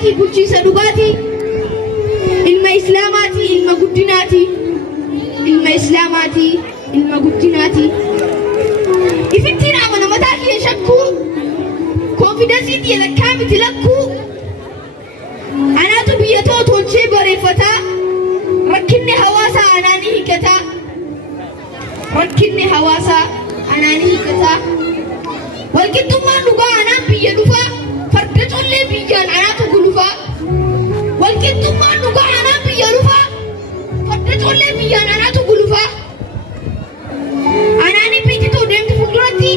nagaati bulchiinsa dhugaati ilma islaamaati ilma guddinaati ilma islaamaati ilma guddinaati ifittiin amana mataa kiyya shakkuu konfidensi kiyya lakkaa miti lakkuu anaatu biyya too tolchee bareeffataa rakkinni hawaasaa anaanii hiikataa rakkinni hawaasaa anaanii hiikataa walqixxummaan dhugaa anaan biyya dhufaa farda collee biyyaan anaatu gulufaa walqixxummaan dhugaa anaan biyya dhufaa farda collee biyyaan anaatu gulufaa anaanii biyyi too deemti fuulduratti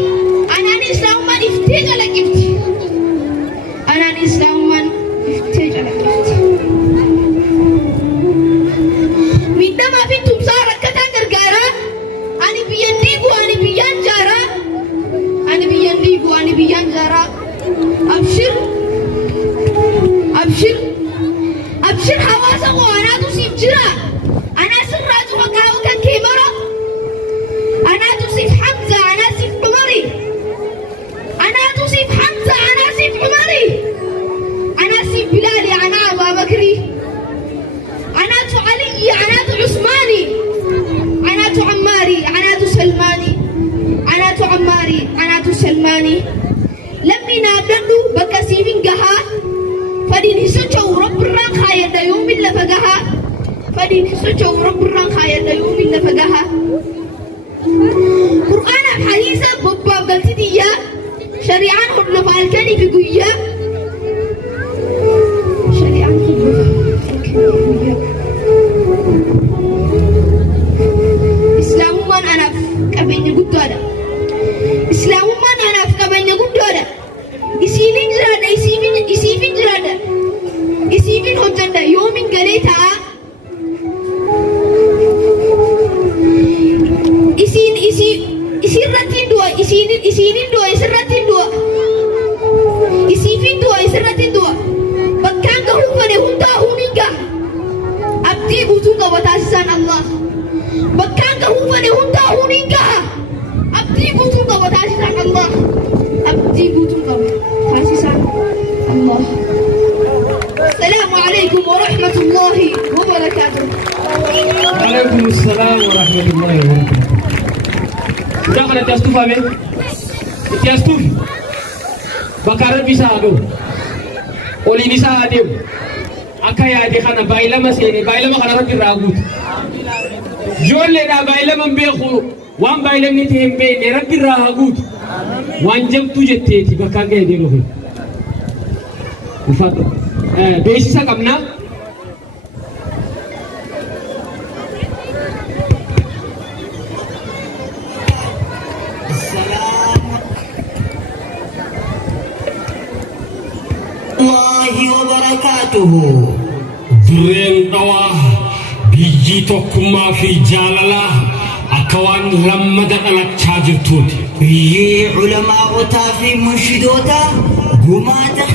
anaanii islaamummaan iftee calaqqifti anaanii islaamummaan iftee calaqqifti miidhamaa fi tumsaa rakkataa gargaaraa ani biyyan diigu ani biyyaan jaaraa ani biyyan diigu ani biyyaan jaaraa abshir abshir abshir hawaasa koo anaatu siif jira anaa sirraa cuma kaa'u kan kee mara anaatu siif hamza anaa siif umari anaatu siif hamza anaa siif umari anaa siif bilaali anaa abaabakri anaatu aliyyi anaatu usmaani anaatu ammaari anaatu salmaani anaatu ammaari anaatu salmaani lammi naabdadhu bakka siifin gahaa fadhiin hin socho'u rabbirraan kaayadha yoomin lafa gahaa fadhiin hin socho'u rabbirraan kaayadha yoomin lafa gahaa qur'aanaaf hadiisa bobbaaf galti xiyyaa shari'aan hordofa halkanii fi guyyaa shari'aan hordofa halkanii fi guyyaa islaamummaan anaaf qabeenya guddaadha islaamummaan anaaf qabeenya guddaadha isiifin jiraadha isiifin jiraadha isiifin hojjadha yoomin galee ta'a isirrattiin du'a isiinin du'a isirrattiin du'a isiifin du'a isirrattiin du'a bakkaan gahuu fedhe hundaa hunin gaha abdii guutuun qaba taasisaan Allah bakkaan gahuu fedhe hundaa hunin gaha abdii guutuun qaba taasisaan Allah abdii guutuun qaba taasisaan Allah. Assalamu alaikum wa rahmatullahi wa barakatuh. Waalaikum assalam wa rahmatullahi wa barakatuh. Sudah kada tiastuf abe? Tiastuf. Bakar bisa ado. Oli bisa adem. Akaya ade kana bailama sene bailama kana rabbi ragut. Jolle da bailama mbekhu wan bailam ni tembe ne rabbi ragut. Wanjam tujetteti bakanga ede no. Ufado. Beesisa qabna. Dureen dhawaa biyyi tokkummaa fi jaalala akka waan lammada dhalachaa jirtuuti. Biyyi ulamaawotaa fi munshidoota gumaata